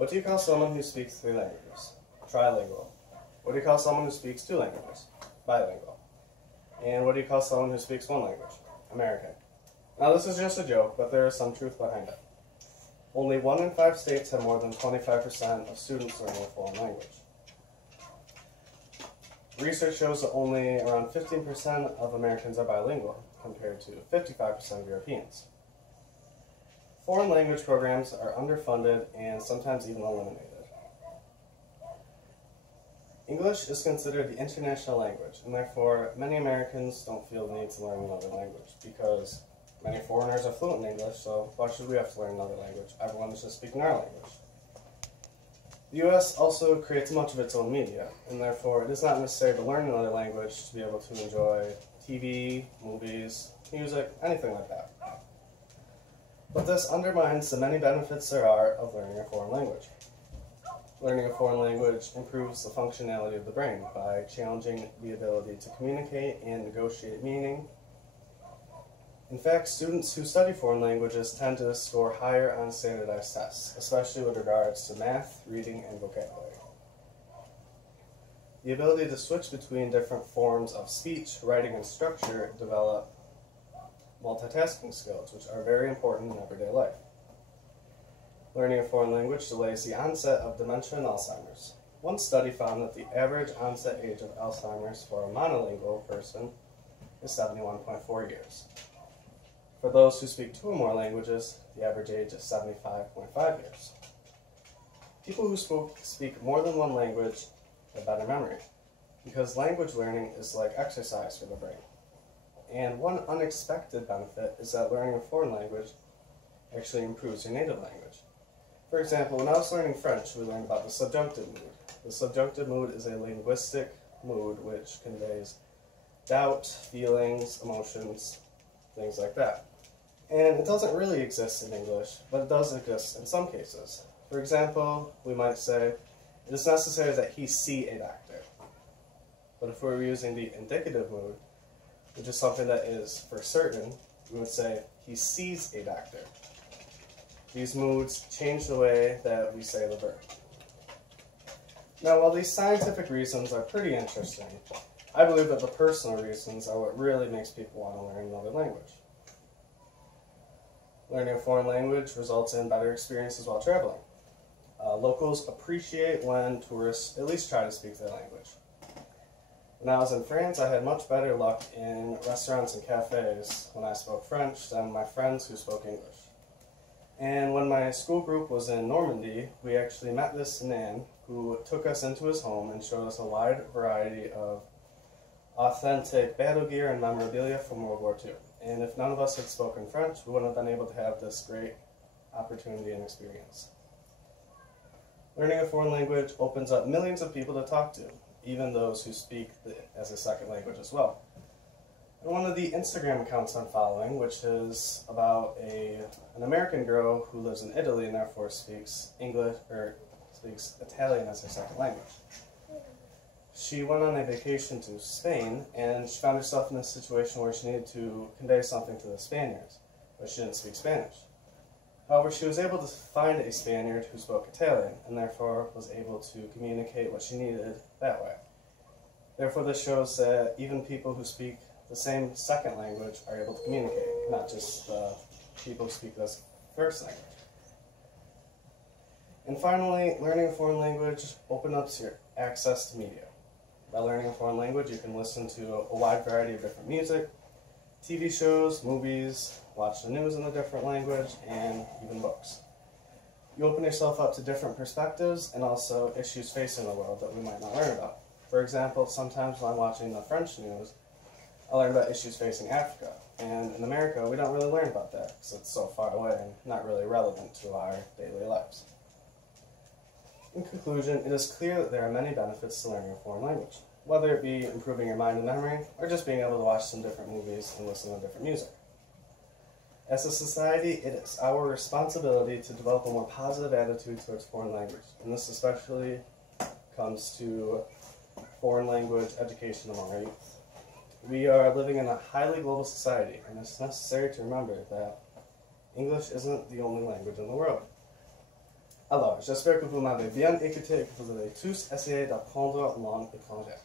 What do you call someone who speaks 3 languages? Trilingual. What do you call someone who speaks 2 languages? Bilingual. And what do you call someone who speaks 1 language? American. Now this is just a joke, but there is some truth behind it. Only 1 in 5 states have more than 25% of students learning a foreign language. Research shows that only around 15% of Americans are bilingual, compared to 55% of Europeans. Foreign language programs are underfunded and sometimes even eliminated. English is considered the international language, and therefore many Americans don't feel the need to learn another language because many foreigners are fluent in English, so why should we have to learn another language? Everyone is just speaking our language. The U.S. also creates much of its own media, and therefore it is not necessary to learn another language to be able to enjoy TV, movies, music, anything like that. But this undermines the many benefits there are of learning a foreign language. Learning a foreign language improves the functionality of the brain by challenging the ability to communicate and negotiate meaning. In fact, students who study foreign languages tend to score higher on standardized tests, especially with regards to math, reading, and vocabulary. The ability to switch between different forms of speech, writing, and structure develop multitasking skills, which are very important in everyday life. Learning a foreign language delays the onset of dementia and Alzheimer's. One study found that the average onset age of Alzheimer's for a monolingual person is 71.4 years. For those who speak 2 or more languages, the average age is 75.5 years. People who speak more than 1 language have better memory, because language learning is like exercise for the brain. And one unexpected benefit is that learning a foreign language actually improves your native language. For example, when I was learning French, we learned about the subjunctive mood. The subjunctive mood is a linguistic mood which conveys doubt, feelings, emotions, things like that. And it doesn't really exist in English, but it does exist in some cases. For example, we might say, it is necessary that he see a doctor. But if we were using the indicative mood, which is something that is for certain, we would say, he sees a doctor. These moods change the way that we say the verb. Now, while these scientific reasons are pretty interesting, I believe that the personal reasons are what really makes people want to learn another language. Learning a foreign language results in better experiences while traveling. Locals appreciate when tourists at least try to speak their language. When I was in France, I had much better luck in restaurants and cafes when I spoke French than my friends who spoke English. And when my school group was in Normandy, we actually met this man who took us into his home and showed us a wide variety of authentic battle gear and memorabilia from World War II. And if none of us had spoken French, we wouldn't have been able to have this great opportunity and experience. Learning a foreign language opens up millions of people to talk to, even those who speak as a second language as well. And one of the Instagram accounts I'm following, which is about an American girl who lives in Italy and therefore speaks Italian as her second language. She went on a vacation to Spain, and she found herself in a situation where she needed to convey something to the Spaniards, but she didn't speak Spanish. However, she was able to find a Spaniard who spoke Italian, and therefore was able to communicate what she needed that way. Therefore, this shows that even people who speak the same second language are able to communicate, not just the people who speak this first language. And finally, learning a foreign language opens up your access to media. By learning a foreign language, you can listen to a wide variety of different music, TV shows, movies, watch the news in a different language, and even books. You open yourself up to different perspectives and also issues facing the world that we might not learn about. For example, sometimes when I'm watching the French news, I learn about issues facing Africa. And in America, we don't really learn about that because it's so far away and not really relevant to our daily lives. In conclusion, it is clear that there are many benefits to learning a foreign language, whether it be improving your mind and memory, or just being able to watch some different movies and listen to different music. As a society, it is our responsibility to develop a more positive attitude towards foreign language, and this especially comes to foreign language education among our youth. We are living in a highly global society, and it's necessary to remember that English isn't the only language in the world. Alors, j'espère que vous m'avez bien écouté et que vous avez tous essayé d'apprendre langue étrangère.